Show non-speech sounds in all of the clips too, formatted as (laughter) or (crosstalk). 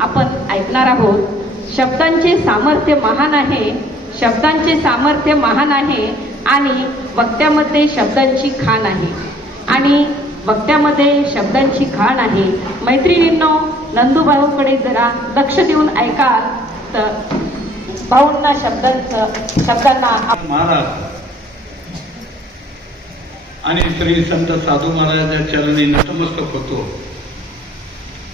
आपण ऐकणार आहोत शब्दांचे सामर्थ्य महान आहे शब्दांचे सामर्थ्य महान आहे आणि वक्त्यामध्ये शब्दांची खाण आहे. आणि वक्त्यामध्ये शब्दांची खाण आहे. मैत्रिणींनो नंदू भाऊकडे जरा लक्ष देऊन ऐकाल तर भाऊंना शब्दांचं शब्दांना महाराज आणि श्री संत साधू महाराजांच्या चरणी नतमस्तक होतो.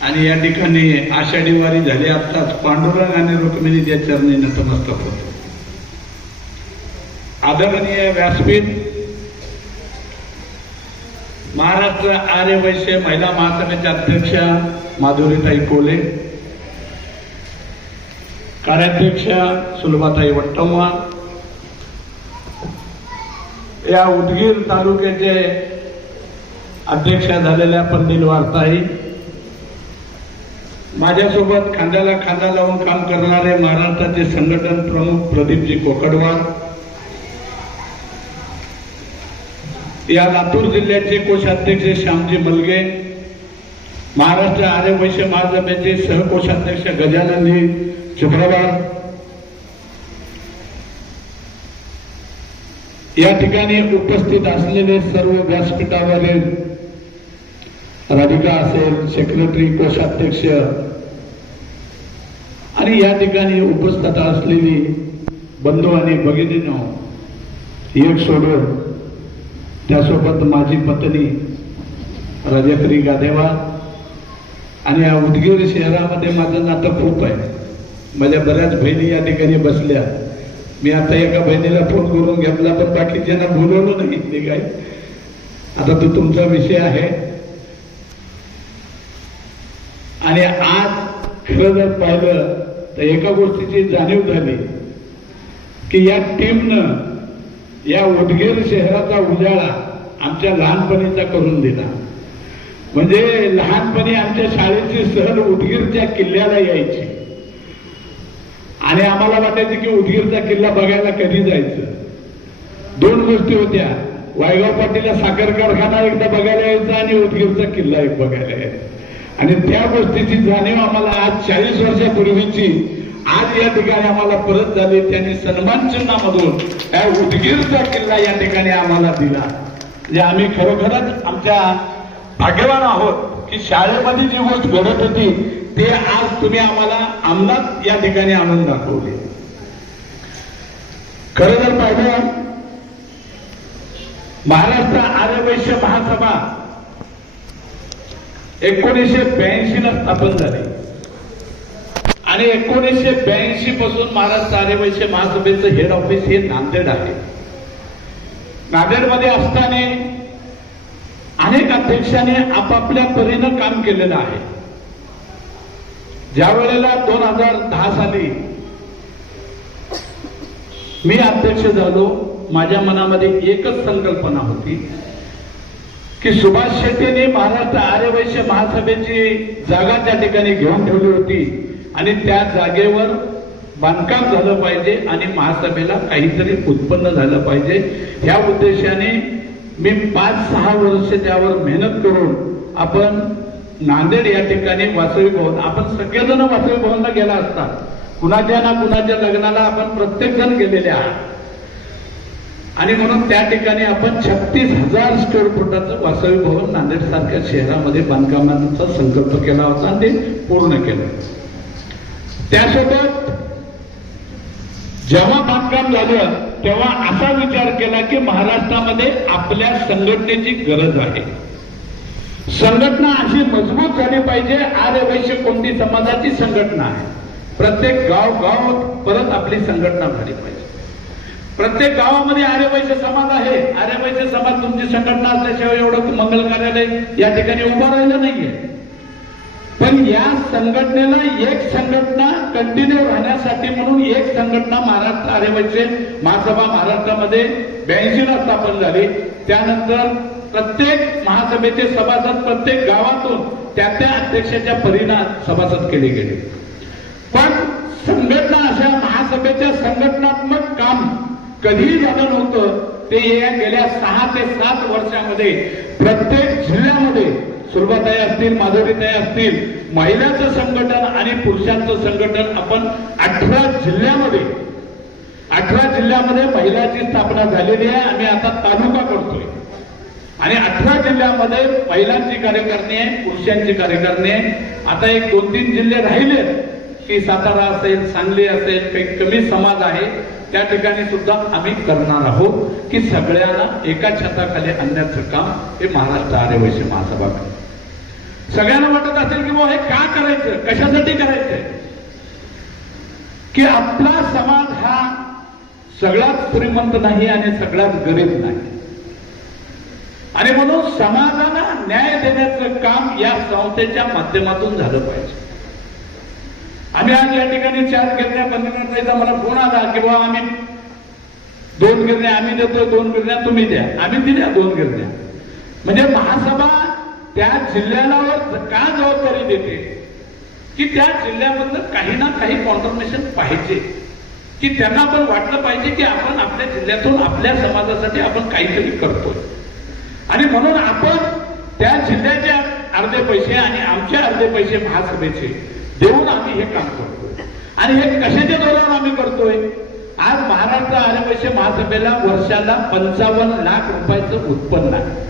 आणि या ठिकाणी आषाढी वारी झाली. आताच पांडुरंग आणि रुक्मिणीच्या चरणी नतमस्तक होतो. आदरणीय व्यासपीठ महाराष्ट्र आर्य वैश्य महिला महासभेच्या अध्यक्षा माधुरीताई कोले कार्याध्यक्षा सुलभाताई वट्टमवार या उदगीर तालुक्याचे अध्यक्षा झालेल्या पंडिल वारताई माझ्यासोबत खांद्याला खांदा लावून काम करणारे महाराष्ट्राचे संघटन प्रमुख प्रदीपजी कोकडवार या लातूर जिल्ह्याचे कोषाध्यक्ष श्यामजी मलगे महाराष्ट्र आर्य वैश्य महासभेचे सहकोषाध्यक्ष गजाननजी शुक्रवार या ठिकाणी उपस्थित असलेले सर्व व्यासपीठावरील राधिका असेल सेक्रेटरी कोषाध्यक्ष. आणि या ठिकाणी उपस्थित असलेली बंधू आणि भगिनीनो एक सोडून त्यासोबत माझी पत्नी राजश्री गादेवा. आणि या उदगीर शहरामध्ये माझं नातं खूप आहे. माझ्या बऱ्याच बहिणी या ठिकाणी बसल्या. मी आता एका बहिणीला फोन करून घेतला पण बाकीच्यांना बोलवलं नाही. ते काय? आता तो तुमचा विषय आहे. आणि आज खरं जर पाहिलं तर एका गोष्टीची जाणीव झाली की या टीमनं या उदगीर शहराचा उजाळा आमच्या लहानपणीचा करून दिला. म्हणजे लहानपणी आमच्या शाळेची सहल उदगीरच्या किल्ल्याला यायची. आणि आम्हाला वाटायचं की उदगीरचा किल्ला बघायला कधी जायचं? दोन गोष्टी होत्या. वायगाव पाटीला साखर कारखाना एकदा बघायला यायचा आणि उदगीरचा किल्ला एक बघायला यायचा. आणि त्या गोष्टीची जाणीव आम्हाला आज चाळीस वर्षापूर्वीची. आज या ठिकाणी आम्हाला परत झाली. त्यांनी सन्मान चिन्हामधून या उदगीरचा किल्ला या ठिकाणी आम्हाला दिला. म्हणजे आम्ही खरोखरच आमच्या भाग्यवान आहोत की शाळेमध्ये जी गोष्ट घडत होती ते आज तुम्ही आम्हाला अंमलात या ठिकाणी आणून दाखवले. खर जर पाहिलं महाराष्ट्र आर्यवैश्य महासभा एकोणीसशे ब्याऐंशी ला स्थापन झाली. आणि एकोणीसशे ब्याऐंशी पासून महाराष्ट्र सारे वैश्य महासभेचं हेड ऑफिस हे नांदेड आहे. नांदेडमध्ये असताना अनेक अध्यक्षांनी आपापल्या परीनं काम केलेलं आहे. ज्या वेळेला दोन हजार दहा साली मी अध्यक्ष झालो माझ्या मनामध्ये एकच संकल्पना होती की सुभाष शेट्टीने महाराष्ट्र आर्य वैश्य महासभेची जागा त्या ठिकाणी घेऊन ठेवली होती. आणि त्या जागेवर बांधकाम झालं पाहिजे आणि महासभेला काहीतरी उत्पन्न झालं पाहिजे. ह्या उद्देशाने मी पाच सहा वर्ष त्यावर मेहनत करून आपण नांदेड या ठिकाणी वासवी भवन आपण सगळेजण वासवी भवनला गेला असता. कुणाच्या ना कुणाच्या लग्नाला आपण प्रत्येक जण गेलेले आहात. आणि म्हणून त्या ठिकाणी आपण छत्तीस हजार स्क्वेअर फुटाचं वासवी भवन नांदेड सारख्या शहरामध्ये बांधकामांचा संकल्प केला होता आणि ते पूर्ण केलं. त्यासोबत जेव्हा बांधकाम झालं तेव्हा असा विचार केला की महाराष्ट्रामध्ये आपल्या संघटनेची गरज आहे. संघटना अशी मजबूत झाली पाहिजे आर्य वैश्य कोणती समाजाची संघटना आहे. प्रत्येक गाव गाव परत आपली संघटना झाली पाहिजे. प्रत्येक गावामध्ये आर्यवैश्य समाज आहे. आर्यवैश्य समाज तुमची संघटना असल्याशिवाय एवढं मंगल कार्यालय या ठिकाणी उभं राहिलं नाहीये. पण या संघटनेला एक संघटना कंटिन्यू राहण्यासाठी म्हणून एक संघटना महाराष्ट्र आर्यवैश्य महासभा महाराष्ट्रामध्ये ब्याऐंशीला स्थापन झाली. त्यानंतर प्रत्येक महासभेचे सभासद प्रत्येक गावातून त्या त्या अध्यक्षाच्या परिणाम सभासद केले गेले. पण संघटना अशा महासभेच्या संघटनात्मक काम कधीही झालं नव्हतं. ते या गेल्या सहा ते सात वर्षामध्ये प्रत्येक जिल्ह्यामध्ये सुरुवाताई असतील माधुरीताई असतील महिलांचं संघटन आणि पुरुषांचं संघटन आपण अठरा जिल्ह्यामध्ये अठरा जिल्ह्यामध्ये महिलाची स्थापना झालेली आहे. आम्ही आता तालुका करतोय. आणि अठरा जिल्ह्यामध्ये महिलांची कार्यकारणी आहे पुरुषांची कार्यकारणी आहे. आता एक दोन तीन जिल्हे राहिले की सातारा असेल सांगली असेल काही कमी समाज आहे. त्या ठिकाणी सुद्धा आम्ही करणार आहोत की सगळ्यांना एका छताखाली आणण्याचं काम हे महाराष्ट्र आर्य वैश्य महासभा करते. सगळ्यांना वाटत असेल की बुवा हे का करायचं? कशासाठी करायचंय की आपला समाज हा सगळाच श्रीमंत नाही आणि सगळ्यात गरीब नाही. आणि म्हणून समाजाला न्याय देण्याचं काम या संस्थेच्या माध्यमातून झालं पाहिजे. आम्ही आज या ठिकाणी चार गिरण्या बंद करण्याचा मला फोन आला की बाबा आम्ही दोन गिरण्या आम्ही देतो दोन गिरण्या तुम्ही द्या. आम्ही दिल्या दोन गिरण्या. म्हणजे महासभा त्या जिल्ह्याला का जबाबदारी देते? की त्या जिल्ह्यामधलं काही ना काही कॉन्फर्मेशन पाहिजे. की त्यांना पण वाटलं पाहिजे की आपण आपल्या जिल्ह्यातून आपल्या समाजासाठी आपण काहीतरी करतोय. आणि म्हणून आपण त्या जिल्ह्याचे अर्धे पैसे आणि आमचे अर्धे पैसे महासभेचे देऊन आम्ही हे काम करतोय. आणि हे कशाच्या जोरावर आम्ही करतोय? आज महाराष्ट्र आर्यवैश्य महासभेला वर्षाला पंचावन्न लाख रुपयाचं उत्पन्न आहे.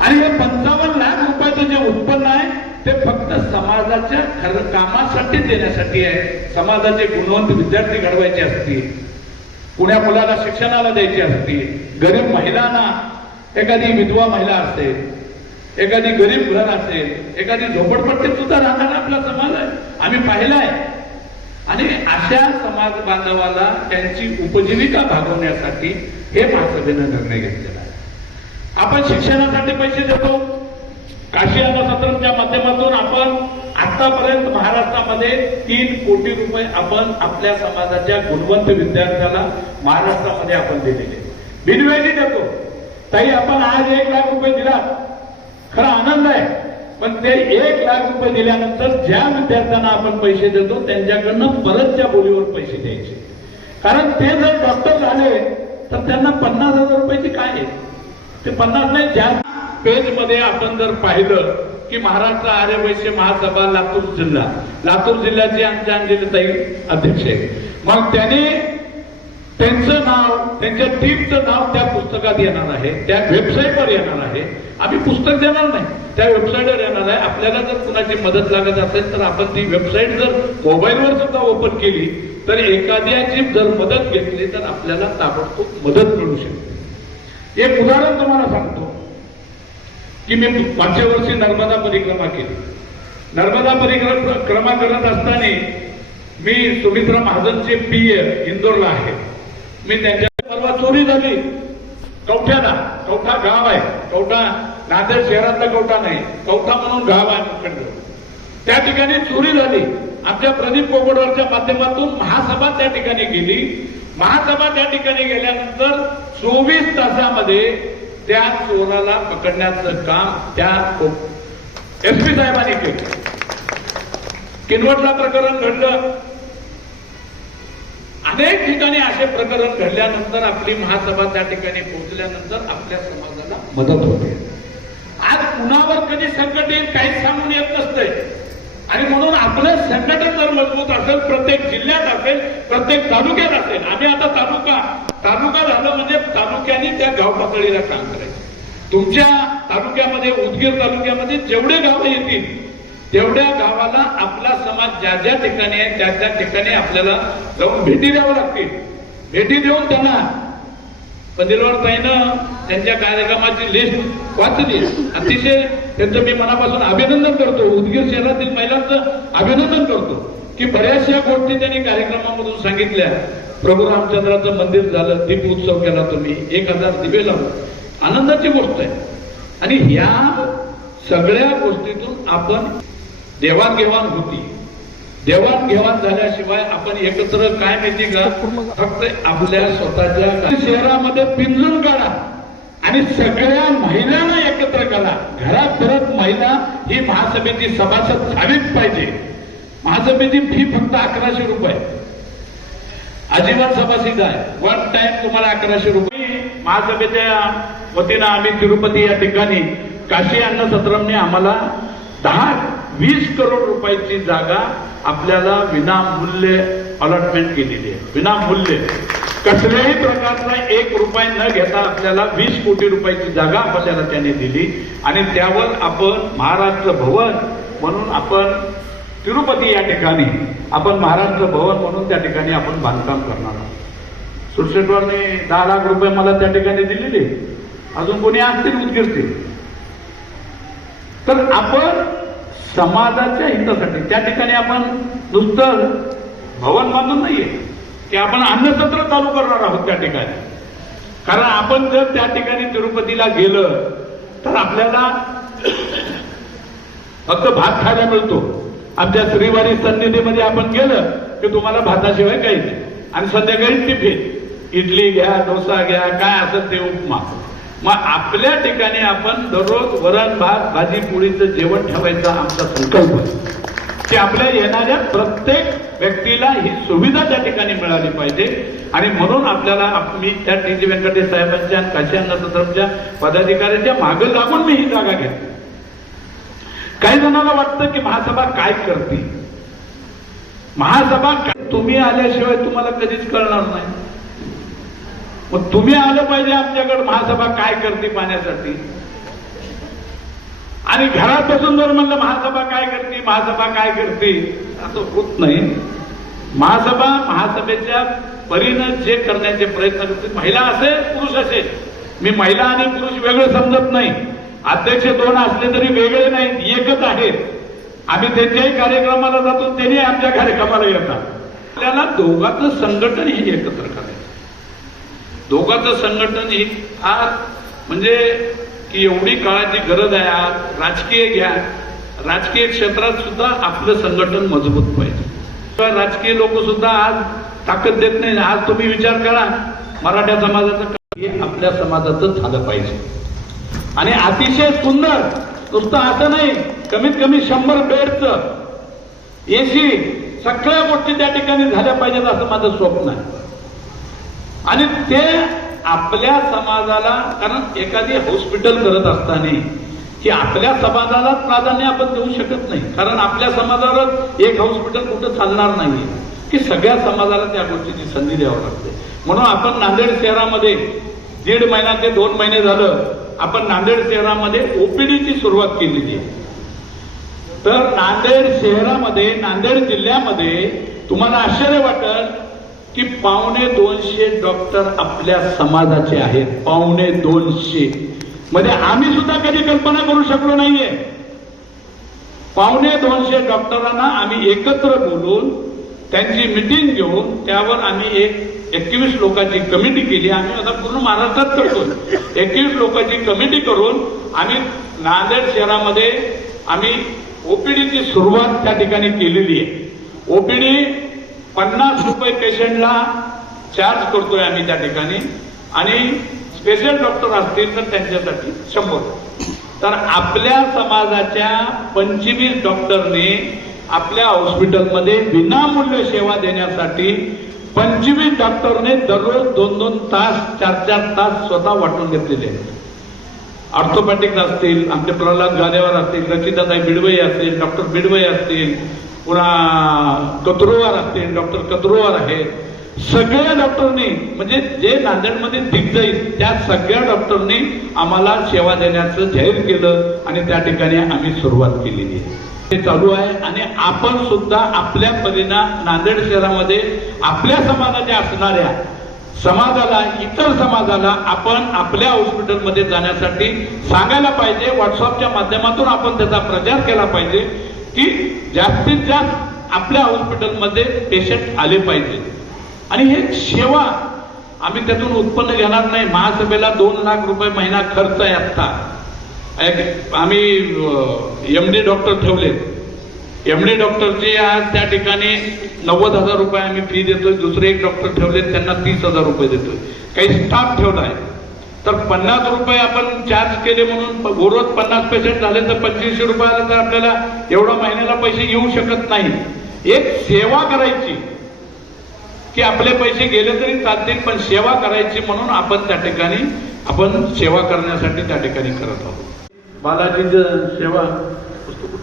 आणि हे पंचावन्न लाख रुपयाचं जे उत्पन्न आहे ते फक्त समाजाच्या खर कामासाठी देण्यासाठी आहे. समाजाचे गुणवंत विद्यार्थी घडवायचे असतील कुण्या मुलाला शिक्षणाला द्यायची असतील गरीब महिलांना एखादी विधवा महिला असेल एखादी गरीब घर असेल एखादी झोपडपट्टीत सुद्धा राहणारा आपला समाज आहे. आम्ही पाहिलाय. आणि अशा समाज बांधवाला त्यांची उपजीविका भागवण्यासाठी हे महासभेनं निर्णय घेतलेला आहे. आपण शिक्षणासाठी पैसे देतो. काशी अन्न सत्रमच्या माध्यमातून आपण आतापर्यंत महाराष्ट्रामध्ये तीन कोटी रुपये आपण आपल्या समाजाच्या गुणवंत विद्यार्थ्याला महाराष्ट्रामध्ये आपण दिलेले. बिनवेळी देतो. ताई आपण आज एक लाख रुपये दिला खरा आनंद आहे. पण ते एक लाख रुपये दिल्यानंतर ज्या विद्यार्थ्यांना आपण पैसे देतो त्यांच्याकडनं परतच्या बोलीवर पैसे द्यायचे. कारण ते जर डॉक्टर झाले तर त्यांना पन्नास हजार रुपयाची काय आहे? ते पन्नास नाही ज्या पेजमध्ये आपण जर पाहिलं की महाराष्ट्र आर्य वैश्य महासभा लातूर जिल्हा. लातूर जिल्ह्याचे आमच्या अंजलीताई अध्यक्ष आहे मग त्याने त्यांचं नाव त्यांच्या टीमचं नाव त्या पुस्तकात येणार आहे त्या वेबसाईटवर येणार आहे. आम्ही पुस्तक देणार नाही त्या वेबसाईटवर येणार आहे. आपल्याला जर कुणाची मदत लागत असेल तर आपण ती वेबसाईट जर मोबाईलवर सुद्धा ओपन केली तर एखाद्याची जर मदत घेतली तर आपल्याला ताबडतोब मदत मिळू शकते. एक उदाहरण तुम्हाला सांगतो की मी मागच्या वर्षी नर्मदा परिक्रमा केली. नर्मदा परिक्रमा करत असताना मी सुमित्रा महाजनचे पी एफ इंदोरला आहे. मी त्यांच्या परवा चोरी झाली कवठ्याला कवठा गाव आहे. कवठा नांदेड शहरातला कवठा नाही कवठा म्हणून गाव आहे मुखंड. त्या ठिकाणी चोरी झाली. आमच्या प्रदीप कोकडवरच्या माध्यमातून महासभा त्या ठिकाणी गेली. महासभा त्या ठिकाणी गेल्यानंतर चोवीस तासामध्ये त्या चोराला पकडण्याचं काम त्या एसपी साहेबांनी केलं. किनवटला प्रकरण घडलं. अनेक ठिकाणी असे प्रकरण घडल्यानंतर आपली महासभा त्या ठिकाणी पोहोचल्यानंतर आपल्या समाजाला मदत होते. आज कुणावर कधी संकट येईल काहीच सांगून येत नसतंय. आणि म्हणून आपलं संघटन जर मजबूत असेल प्रत्येक जिल्ह्यात असेल प्रत्येक तालुक्यात असेल आम्ही आता तालुका तालुका झालं म्हणजे तालुक्याने त्या गाव पातळीला काम करायचं. तुमच्या तालुक्यामध्ये उदगीर तालुक्यामध्ये जेवढे गावं येतील तेवढ्या गावाला आपला समाज ज्या ज्या ठिकाणी आहे त्या त्या ठिकाणी आपल्याला जाऊन भेटी द्यावं लागतील. भेटी देऊन त्यांना पदिलवार ताईनं त्यांच्या कार्यक्रमाची लिस्ट वाचली अतिशय त्यांचं मी मनापासून अभिनंदन करतो. उदगीर शहरातील महिलांचं अभिनंदन करतो की बऱ्याचशा गोष्टी त्यांनी कार्यक्रमामधून सांगितल्या. प्रभू रामचंद्राचं मंदिर झालं दीप उत्सव केला तुम्ही एक हजार दिवे लावून. आनंदाची गोष्ट आहे. आणि ह्या सगळ्या गोष्टीतून आपण देवाणघेवाण होती. देवाणघेवाण झाल्याशिवाय आपण एकत्र काय माहिती का? फक्त आपल्या स्वतःच्या शहरामध्ये पिंजून काढा आणि सगळ्या महिलांना एकत्र करा. घरात परत महिला ही महासभेची सभासद झालीच पाहिजे. महासभेची फी फक्त अकराशे रुपये. अजिबात सभासद आहे. वन टाइम तुम्हाला अकराशे रुपये. महासभेच्या वतीनं आम्ही तिरुपती या ठिकाणी काशी अन्न सत्रमने आम्हाला दहा वीस करोड रुपयाची जागा आपल्याला विनामूल्य अलॉटमेंट केलेली आहे. विनामूल्य. कसल्याही प्रकारचा एक रुपये न घेता आपल्याला वीस कोटी रुपयाची जागा आपल्याला त्याने दिली. आणि त्यावर आपण महाराष्ट्र भवन म्हणून आपण तिरुपती या ठिकाणी आपण महाराष्ट्र भवन म्हणून त्या ठिकाणी आपण बांधकाम करणार आहोत. सुरशेटवरने दहा लाख रुपये मला त्या ठिकाणी दिलेले. अजून कोणी असतील उद्गिरतील तर आपण समाजाच्या हितासाठी. त्या ठिकाणी आपण नुसतं भवन बांधून नाहीये. की आपण अन्नसत्र चालू करणार आहोत त्या ठिकाणी. कारण आपण जर त्या ठिकाणी तिरुपतीला गेलं तर आपल्याला (coughs) फक्त भात खायला मिळतो. आमच्या श्रीवारी सन्निधीमध्ये आपण गेलं की तुम्हाला भाताशिवाय काही नाही. आणि संध्याकाळी टिफिन. इडली घ्या डोसा घ्या काय असं ते उपमा. मग आपल्या ठिकाणी आपण दररोज वरण भात भाजी पोळीचं जेवण ठेवायचा आमचा संकल्प. आहे की आपल्या येणाऱ्या प्रत्येक व्यक्तीला ही सुविधा त्या ठिकाणी मिळाली पाहिजे. आणि म्हणून आपल्याला मी त्या टी. जी. व्यंकटेश साहेबांच्या आणि काशी पदाधिकाऱ्यांच्या मागं लागून मी ही जागा घेतली. काही जणांना वाटतं की महासभा काय करते? महासभा तुम्ही आल्याशिवाय तुम्हाला कधीच कळणार नाही. मग तुम्ही आलं पाहिजे आमच्याकडे महासभा काय करते पाण्यासाठी? आणि घरात बसून जर म्हणलं महासभा काय करते महासभा काय करते असं होत नाही. महासभा महासभेच्या परीनं जे करण्याचे प्रयत्न करते महिला असेल पुरुष असेल मी महिला आणि पुरुष वेगळं समजत नाही. अध्यक्ष दोन असले तरी वेगळे नाहीत एकच आहेत आम्ही त्यांच्याही कार्यक्रमाला जातो त्यांनी आमच्या कार्यक्रमाला येतात. आपल्याला दोघांचं संघटन हे एकत्र करायचं दोघांचं संघटन ही फार म्हणजे की एवढी काळाची गरज आहे आज. राजकीय घ्या. राजकीय क्षेत्रात सुद्धा आपलं संघटन मजबूत पाहिजे. किंवा राजकीय लोक सुद्धा आज ताकद देत नाही. आज तुम्ही विचार करा मराठा समाजाचं हे आपल्या समाजाचं झालं पाहिजे. आणि अतिशय सुंदर नुसतं असं नाही कमीत कमी शंभर बेडचं एसी सगळ्या गोष्टी त्या ठिकाणी झाल्या पाहिजेत असं माझं स्वप्न आहे. आणि ते आपल्या समाजाला कारण एखादी हॉस्पिटल करत असताना की आपल्या समाजाला प्राधान्य आपण देऊ शकत नाही. कारण आपल्या समाजावर एक हॉस्पिटल कुठं चालणार नाही की सगळ्या समाजाला त्या गोष्टीची संधी द्यावी लागते. म्हणून आपण नांदेड शहरामध्ये दीड महिना ते दोन महिने झालं आपण नांदेड शहरामध्ये ओपीडीची सुरुवात केलेली आहे. तर नांदेड शहरामध्ये नांदेड जिल्ह्यामध्ये तुम्हाला आश्चर्य वाटेल की पावणे दोनशे डॉक्टर आपल्या समाजाचे आहेत. पावणे दोनशे. म्हणजे आम्ही सुद्धा कधी कल्पना करू शकलो नाहीये. पावणे दोनशे डॉक्टरांना आम्ही एकत्र बोलून त्यांची मिटिंग घेऊन त्यावर आम्ही एक एकवीस लोकांची कमिटी केली. आम्ही आता पूर्ण महाराष्ट्रात करतो. एकवीस लोकांची कमिटी करून आम्ही नांदेड शहरामध्ये आम्ही ओपीडीची सुरुवात त्या ठिकाणी केलेली आहे. ओपीडी पन्नास रुपये पेशंटला चार्ज करतोय आम्ही त्या ठिकाणी. आणि स्पेशल डॉक्टर असतील तर त्यांच्यासाठी शंभर तर आपल्या समाजाच्या पंचवीस डॉक्टरने आपल्या हॉस्पिटलमध्ये विनामूल्य सेवा देण्यासाठी पंचवीस डॉक्टरने दररोज दोन दोन तास चार चार तास स्वतः वाटून घेतलेले आहेत. ऑर्थोपॅटिक असतील आमचे प्रल्हाद गादेवार असतील रचिताताई बिडवई असतील डॉक्टर बिडवई असतील पुन्हा कत्रोवार असतील डॉक्टर कत्रोवार आहेत सगळ्या डॉक्टरनी म्हणजे जे नांदेडमध्ये दिग्गज त्या सगळ्या डॉक्टरनी आम्हाला सेवा देण्याचं जाहीर केलं आणि त्या ठिकाणी आम्ही सुरुवात केलेली आहे. ते चालू आहे आणि आपण सुद्धा आपल्या परीना नांदेड शहरामध्ये आपल्या समाजाच्या असणाऱ्या समाजाला इतर समाजाला आपण आपल्या हॉस्पिटलमध्ये जाण्यासाठी सांगायला पाहिजे. व्हॉट्सअपच्या माध्यमातून आपण त्याचा प्रचार केला पाहिजे. की जास्तीत जास्त आपल्या हॉस्पिटलमध्ये पेशंट आले पाहिजे. आणि हे सेवा आम्ही त्यातून उत्पन्न घेणार नाही. महासभेला दोन लाख रुपये महिना खर्च आहे आत्ता. एक- आम्ही एम डी डॉक्टर ठेवले. एम डी डॉक्टरचे आज त्या ठिकाणी नव्वद हजार रुपये आम्ही फी देतोय. दुसरे एक डॉक्टर ठेवले त्यांना तीस हजार रुपये देतोय. काही स्टाफ ठेवला आहे. तर पन्नास रुपये आपण चार्ज केले म्हणून रोज पन्नास पेशंट झाले तर पंचवीसशे रुपये आले तर आपल्याला एवढा महिन्याला पैसे येऊ शकत नाही. एक सेवा करायची की आपले पैसे गेले तरी चालतील पण सेवा करायची म्हणून आपण त्या ठिकाणी आपण सेवा करण्यासाठी त्या ठिकाणी करत आहोत. बालाजी सेवा पुस्तक